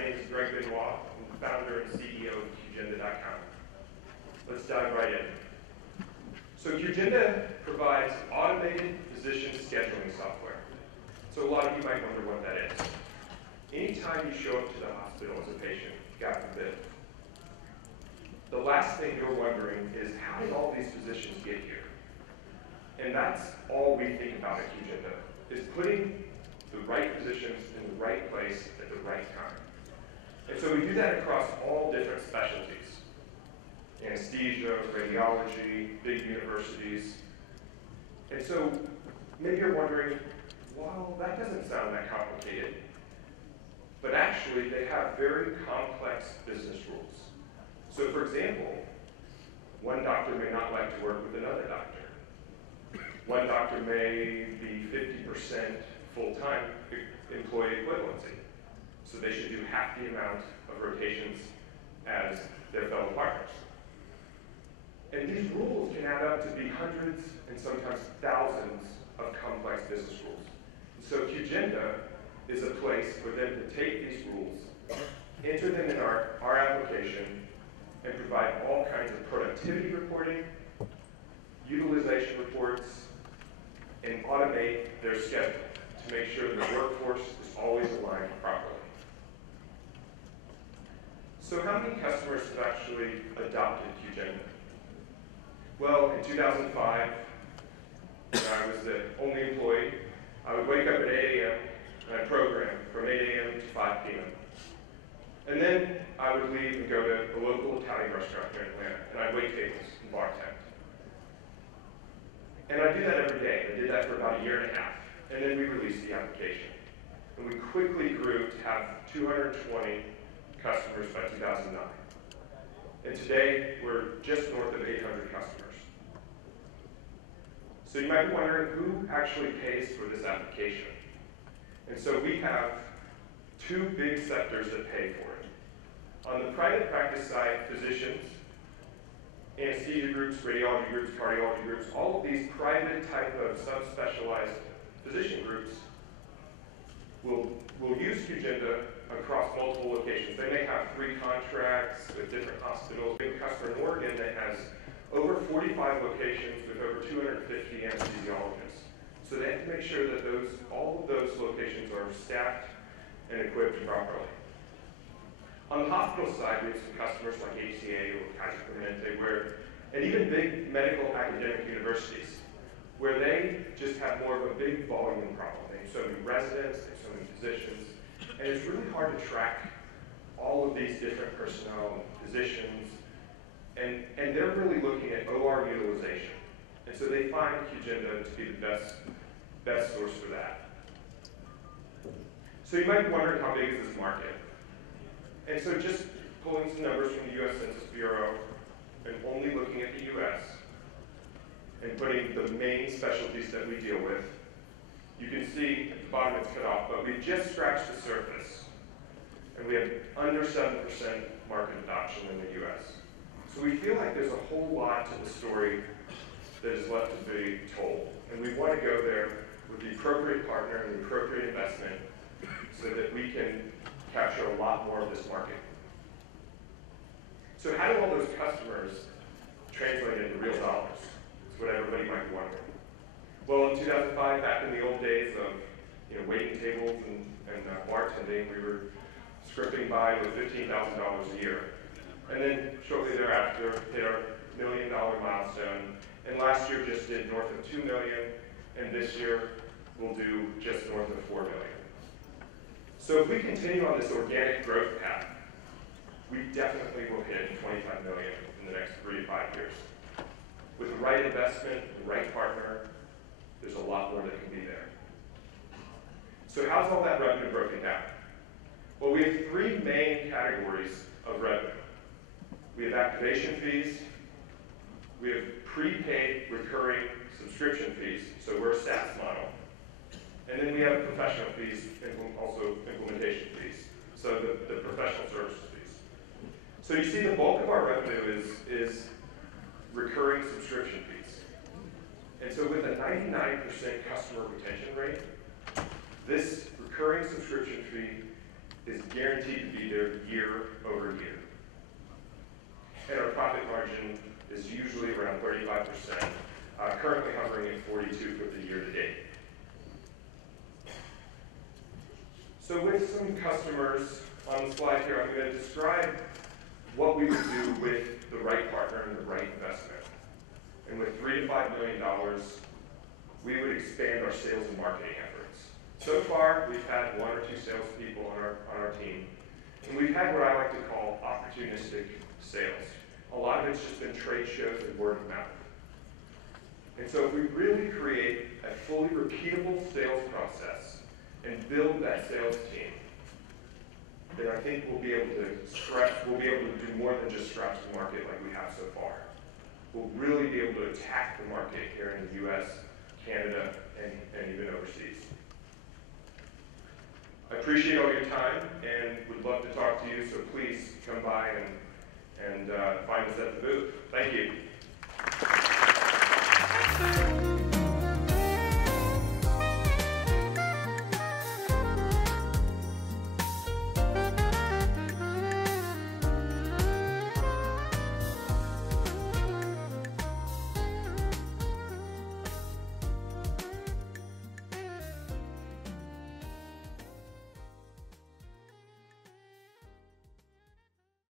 name is Greg Benoit. I'm the founder and CEO of QGenda.com. Let's dive right in. So QGenda provides automated physician scheduling software. So a lot of you might wonder what that is. Anytime you show up to the hospital as a patient, God forbid, the last thing you're wondering is, how did all these physicians get here? And that's all we think about at QGenda, is putting the right physicians in the right place at the right time. And so we do that across all different specialties. Anesthesia, radiology, big universities. And so maybe you're wondering, well, that doesn't sound that complicated. But actually, they have very complex business rules. So for example, one doctor may not like to work with another doctor. One doctor may be 50% full-time employee equivalency. So they should do half the amount of rotations as their fellow partners. And these rules can add up to be hundreds and sometimes thousands of complex business rules. So QGenda is a place for them to take these rules, enter them in our application, and provide all kinds of productivity reporting, utilization reports, and automate their schedule to make sure the workforce is always aligned properly. So how many customers have actually adopted QGenda? Well, in 2005, when I was the only employee, I would wake up at 8 a.m. and I'd program from 8 a.m. to 5 p.m. And then I would leave and go to a local Italian restaurant here in Atlanta, and I'd wait tables and bartend. And I did that every day. I did that for about a year and a half. And then we released the application. And we quickly grew to have 220 customers by 2009. And today, we're just north of 800 customers. So you might be wondering, who actually pays for this application? And so we have two big sectors that pay for it. On the private practice side, physicians, anesthesia groups, radiology groups, cardiology groups, all of these private type of subspecialized physician groups will use QGenda across multiple locations. They may have 3 contracts with different hospitals. We have a customer in Oregon that has over 45 locations with over 250 anesthesiologists. So they have to make sure that all of those locations are staffed and equipped properly. On the hospital side, we have some customers like HCA or Kaiser Permanente, and even big medical academic universities, where they just have more of a big volume problem. They have so many residents, they have so many physicians, and it's really hard to track all of these different personnel and physicians, and they're really looking at OR utilization. And so they find QGenda to be the best source for that. So you might be wondering, how big is this market? And so just pulling some numbers from the US Census Bureau and only looking at the US and putting the main specialties that we deal with, you can see at the bottom it's cut off, but we've just scratched the surface. And we have under 7% market adoption in the US. So we feel like there's a whole lot to the story that is left to be told. And we want to go there with the appropriate partner and the appropriate investment so that we can capture a lot more of this market. So how do all those customers translate into real dollars? That's what everybody might be wondering. Well, in 2005, back in the old days of waiting tables and bartending, we were scripting by with $15,000 a year. And then shortly thereafter, hit our $1 million milestone. And last year just did north of $2 million, and this year we'll do just north of $4 million. So if we continue on this organic growth path, we definitely will hit $25 million in the next 3 to 5 years. With the right investment, the right partner, there's a lot more that can be there. So how's all that revenue broken down? Well, we have 3 main categories of revenue. We have activation fees, we have prepaid recurring subscription fees, so we're a SaaS model. And then we have professional fees, and also implementation fees, so the professional services fees. So you see the bulk of our revenue is recurring subscription fees. And so with a 99% customer retention rate, this recurring subscription fee is guaranteed to be there year over year. And our profit margin is usually around 35%, currently hovering at 42% for the year to date. So with some customers on the slide here, I'm going to describe what we would do with the right partner and the right investment. And with $3 to $5 million, we would expand our sales and marketing efforts. So far, we've had 1 or 2 salespeople on our team, and we've had what I like to call opportunistic sales. A lot of it's just been trade shows and word of mouth. And so if we really create a fully repeatable sales process and build that sales team, then I think we'll be able to do more than just scratch the market like we have so far. We'll really be able to attack the market here in the US, Canada, and even overseas. I appreciate all your time and would love to talk to you, so please come by and find us at the booth. Thank you.